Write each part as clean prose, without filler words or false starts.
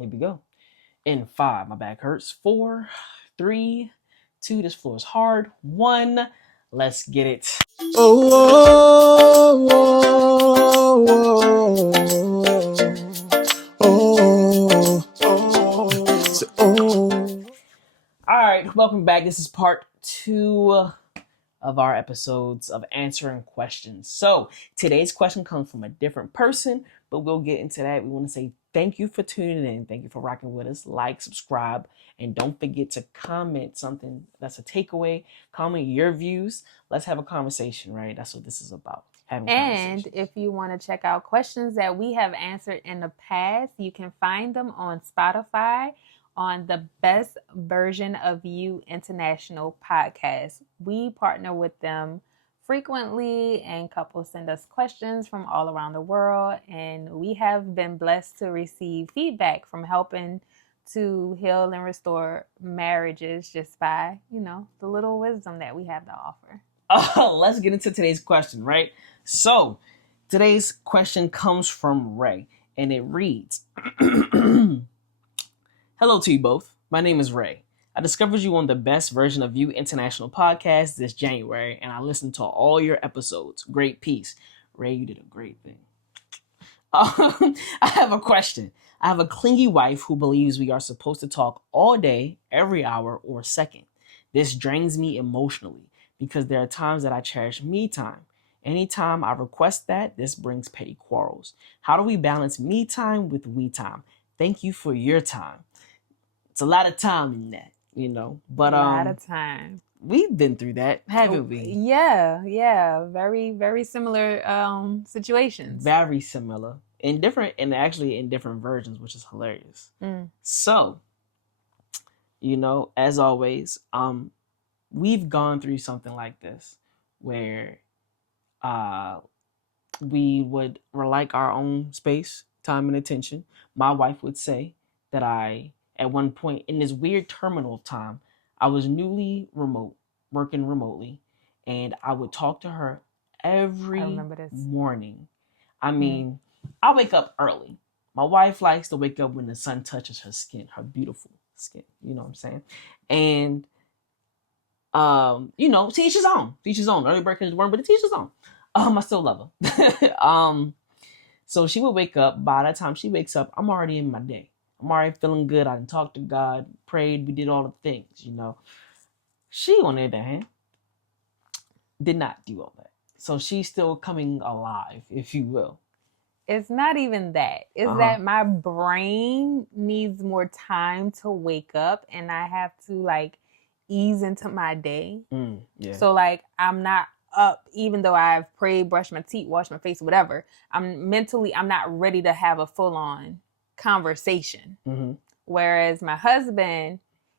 Here we go. In 5, my back hurts. 4, 3, 2, this floor is hard. 1, let's get it. Oh, All right, welcome back. This is part 2 of our episodes of answering questions. So today's question comes from a different person, but we'll get into that. We want to say thank you for tuning in. Thank you for rocking with us. Like, subscribe, and don't forget to comment something that's a takeaway. Comment your views. Let's have a conversation, right? That's what this is about. And if you want to check out questions that we have answered in the past, you can find them on Spotify on the Best Version of You International podcast. We partner with them frequently, and couples send us questions from all around the world. And we have been blessed to receive feedback from helping to heal and restore marriages just by, the little wisdom that we have to offer. Let's get into today's question, right? So, today's question comes from Ray, and it reads, Hello to you both. My name is Ray. I discovered you on the Best Version of You International podcast this January, and I listened to all your episodes. Great piece. Ray, you did a great thing. I have a question. I have a clingy wife who believes we are supposed to talk all day, every hour, or second. This drains me emotionally because there are times that I cherish me time. Anytime I request that, this brings petty quarrels. How do we balance me time with we time? Thank you for your time. It's a lot of time in that, but a lot of time. We've been through that, haven't we? Yeah. Very, very similar situations. Very similar. Actually in different versions, which is hilarious. So, as always, we've gone through something like this where we would like our own space, time, and attention. My wife would say that at one point in this weird terminal time, I was newly working remotely, and I would talk to her every morning. I mean, I wake up early. My wife likes to wake up when the sun touches her skin, her beautiful skin. You know what I'm saying? And teach his own. Teach his own. Early bird catches the worm, but it teaches his own. I still love her. So she would wake up. By the time she wakes up, I'm already in my day. I'm already feeling good. I didn't talk to God, prayed, we did all the things, She, on the other hand, did not do all that. So she's still coming alive, if you will. It's not even that. It's that my brain needs more time to wake up, and I have to ease into my day. Yeah. So I'm not up, even though I've prayed, brushed my teeth, washed my face, whatever. I'm not ready to have a full-on conversation. Whereas my husband,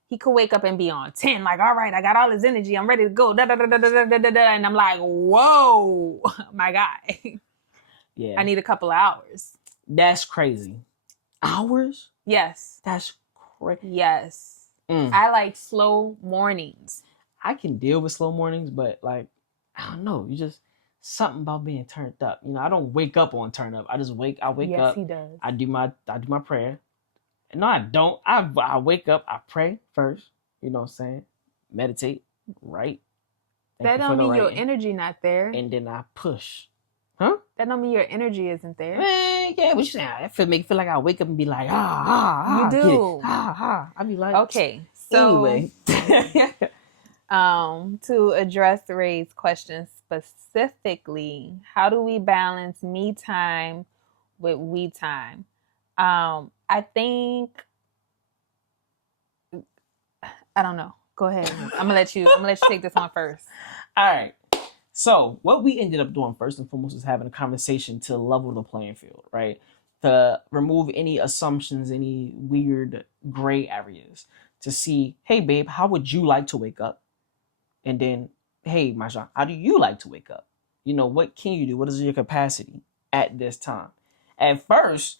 he could wake up and be on 10, all right, I got all his energy, I'm ready to go, and I'm like, whoa, my guy. Yeah. I need a couple of hours. That's crazy. Hours? Yes. That's crazy. Yes. I like slow mornings. I can deal with slow mornings, but I don't know. You just something about being turned up. I don't wake up on turn up. I wake up. Yes, he does. I do my prayer. No, I don't. I wake up. I pray first. You know what I'm saying? Meditate. Right. That don't mean your energy not there. And then I push. Huh? That don't mean your energy isn't there. Man, yeah, what you saying? I make feel like I wake up and be like, You do. I be like, okay. So anyway. To address Ray's question specifically, how do we balance me time with we time? I think, I don't know. Go ahead. I'm gonna let you take this one first. All right. So what we ended up doing first and foremost is having a conversation to level the playing field, right? To remove any assumptions, any weird gray areas, to see, hey babe, how would you like to wake up? And then, hey, Masha, how do you like to wake up? What can you do? What is your capacity at this time? At first,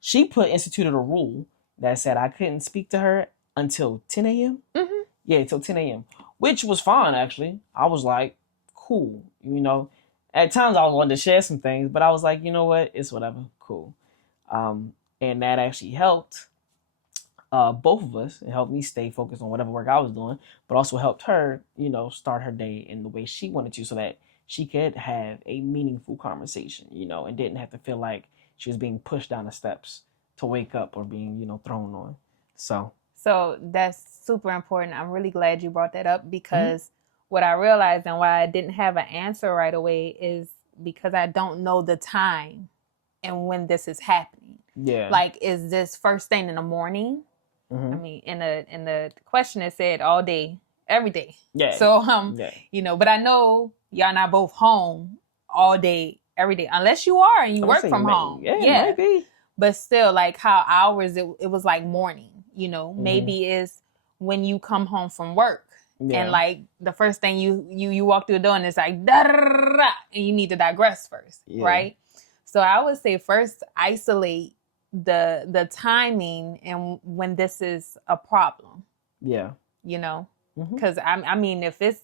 she instituted a rule that said I couldn't speak to her until 10 a.m. Mm-hmm. Yeah, until 10 a.m., which was fine, actually. I was like, cool, At times I wanted to share some things, but I was like, you know what? It's whatever. Cool. And that actually helped both of us. It helped me stay focused on whatever work I was doing, but also helped her, start her day in the way she wanted to, so that she could have a meaningful conversation, and didn't have to feel like she was being pushed down the steps to wake up or being, thrown on. So that's super important. I'm really glad you brought that up, because what I realized and why I didn't have an answer right away is because I don't know the time and when this is happening. Yeah. Like, is this first thing in the morning? I mean, in the question it said all day, every day. Yeah. So but I know y'all not both home all day, every day, unless you are and you work from home. Yeah, maybe. But still, like, how hours it was like morning. Maybe is when you come home from work. Yeah. And like the first thing you walk through the door and it's like da, da, da, da, and you need to digress first, right? So I would say first isolate the timing and when this is a problem. Yeah. Because I mean, if it's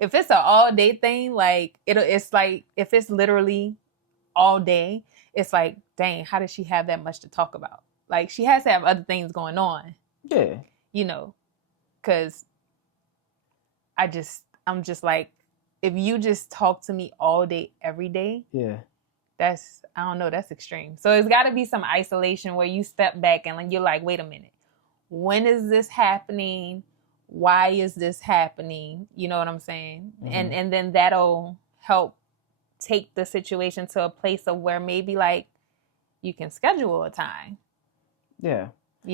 an all day thing, like it's like if it's literally all day, it's like, dang, how does she have that much to talk about? Like, she has to have other things going on. Yeah. Because I'm just like, if you just talk to me all day, every day, I don't know, that's extreme. So it's got to be some isolation where you step back and you're like, wait a minute, when is this happening? Why is this happening? You know what I'm saying? And then that'll help take the situation to a place of where maybe like you can schedule a time. Yeah.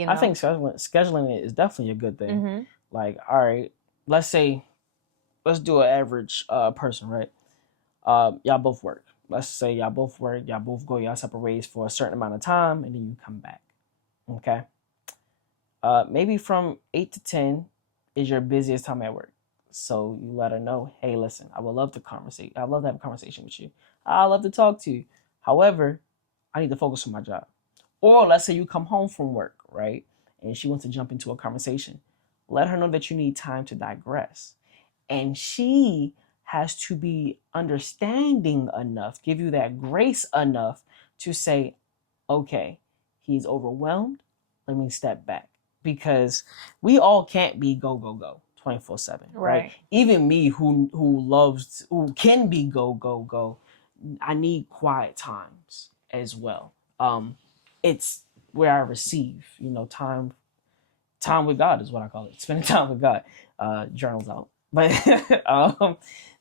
I think scheduling it is definitely a good thing. Like, all right, let's do an average person, right? Y'all both work. Let's say y'all both work, y'all both go y'all separate ways for a certain amount of time, and then you come back. Okay? Maybe from 8 to 10 is your busiest time at work. So you let her know, hey, listen, I would love to conversate. I'd love to have a conversation with you. I love to talk to you. However, I need to focus on my job. Or let's say you come home from work, right? And she wants to jump into a conversation. Let her know that you need time to digress. And she has to be understanding enough, give you that grace enough to say, okay, he's overwhelmed. Let me step back. Because we all can't be go, go, go 24/7, right? Even me who can be go, go, go, I need quiet times as well. It's where I receive, time with God is what I call it. Spending time with God. Journals out, but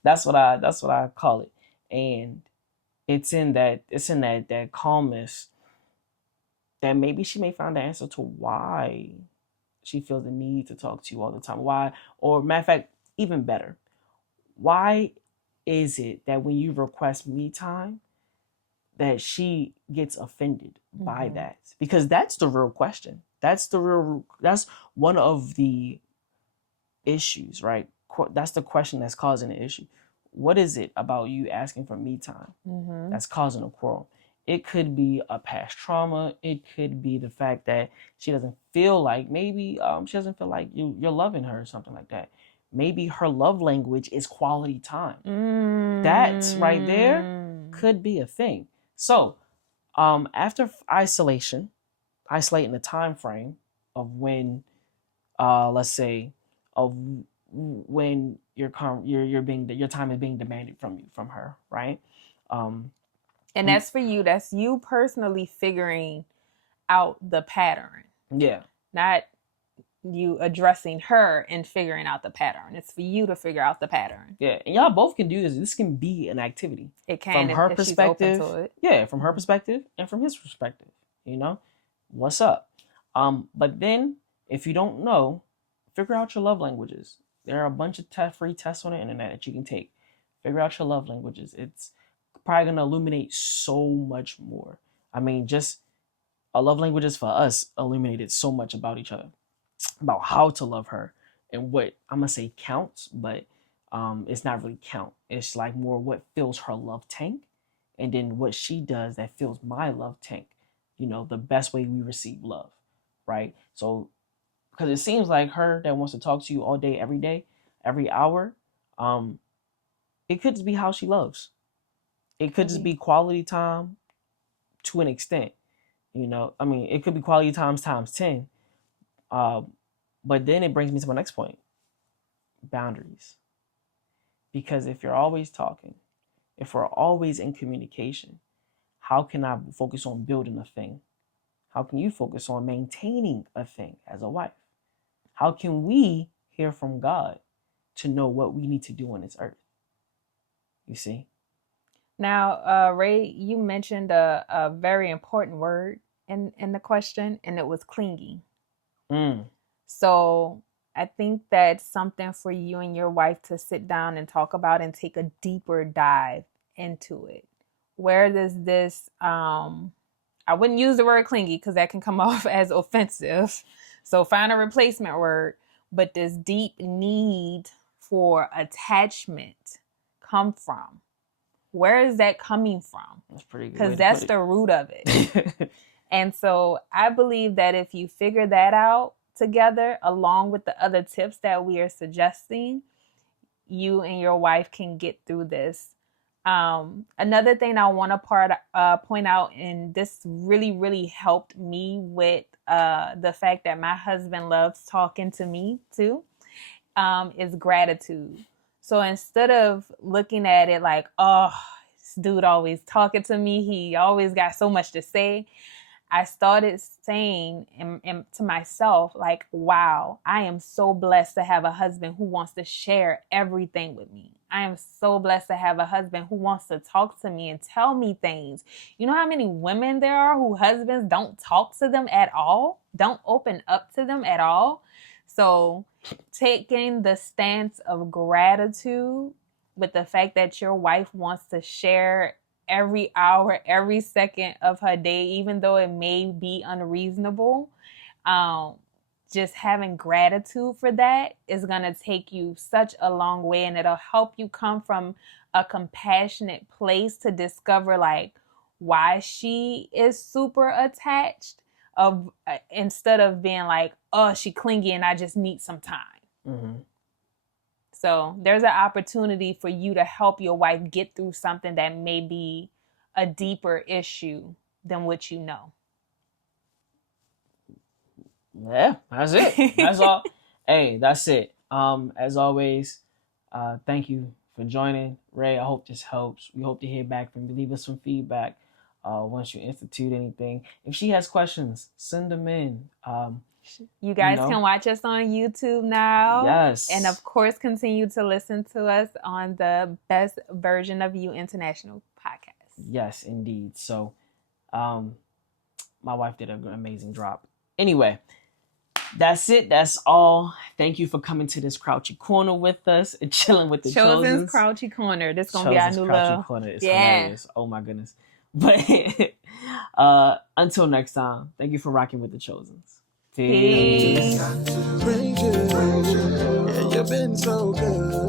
that's what I call it. And it's in that calmness that maybe she may find the answer to why she feels the need to talk to you all the time. Why, or matter of fact, even better, why is it that when you request me time, that she gets offended by that? Because that's the real question. That's one of the issues, right? That's the question that's causing the issue. What is it about you asking for me time that's causing a quarrel? It could be a past trauma. It could be the fact that she doesn't feel like, maybe she doesn't feel like you're loving her or something like that. Maybe her love language is quality time. That's right there could be a thing. So after isolating the time frame of when, let's say, of when your time is being demanded from her, right? And that's for you. That's you personally figuring out the pattern. Yeah. Not you addressing her and figuring out the pattern. It's for you to figure out the pattern. Yeah. And y'all both can do this. This can be an activity. It can, from her if perspective. she's open to it. Yeah, from her perspective and from his perspective. What's up? But then if you don't know, figure out your love languages. There are a bunch of free tests on the internet that you can take. Figure out your love languages. It's probably going to illuminate so much more. I mean, just our love languages for us illuminated so much about each other, about how to love her, and what I'm going to say counts, but it's not really count. It's like more what fills her love tank, and then what she does that fills my love tank. The best way we receive love, right? So, because it seems like her that wants to talk to you all day, every hour, it could just be how she loves. It could just be quality time to an extent, I mean, it could be quality times 10. But then it brings me to my next point: boundaries. Because if you're always talking, if we're always in communication, how can I focus on building a thing? How can you focus on maintaining a thing as a wife? How can we hear from God to know what we need to do on this earth? You see? Now, Ray, you mentioned a very important word in the question, and it was clingy. So I think that's something for you and your wife to sit down and talk about and take a deeper dive into it. Where does this, I wouldn't use the word clingy because that can come off as offensive. So find a replacement word. But this deep need for attachment come from? Where is that coming from? That's pretty good. Because that's the root of it. And so I believe that if you figure that out together, along with the other tips that we are suggesting, you and your wife can get through this. Another thing I want to point out, and this really, really helped me with the fact that my husband loves talking to me too, is gratitude. So instead of looking at it like, oh, this dude always talking to me, he always got so much to say, I started saying to myself, like, wow, I am so blessed to have a husband who wants to share everything with me. I am so blessed to have a husband who wants to talk to me and tell me things. You know how many women there are who husbands don't talk to them at all, don't open up to them at all? So taking the stance of gratitude with the fact that your wife wants to share every hour, every second of her day, even though it may be unreasonable, just having gratitude for that is going to take you such a long way, and it'll help you come from a compassionate place to discover like why she is super attached, instead of being like, oh, she clingy and I just need some time. Mm-hmm. So there's an opportunity for you to help your wife get through something that may be a deeper issue than what you know. Yeah, that's it. That's all. Hey, that's it. As always, thank you for joining. Ray, I hope this helps. We hope to hear back from you. Leave us some feedback once you institute anything. If she has questions, send them in. You guys can watch us on YouTube now. Yes. And of course, continue to listen to us on the best version of You International podcast. Yes, indeed. So, my wife did an amazing drop. Anyway, that's it. That's all. Thank you for coming to this Crouchy Corner with us and chilling with the Chosen's. Crouchy Corner. This is going to be our new Crouchy Corner. It's hilarious. Oh my goodness. But until next time, thank you for rocking with the Chosens. Peace. Yeah, you've been so good.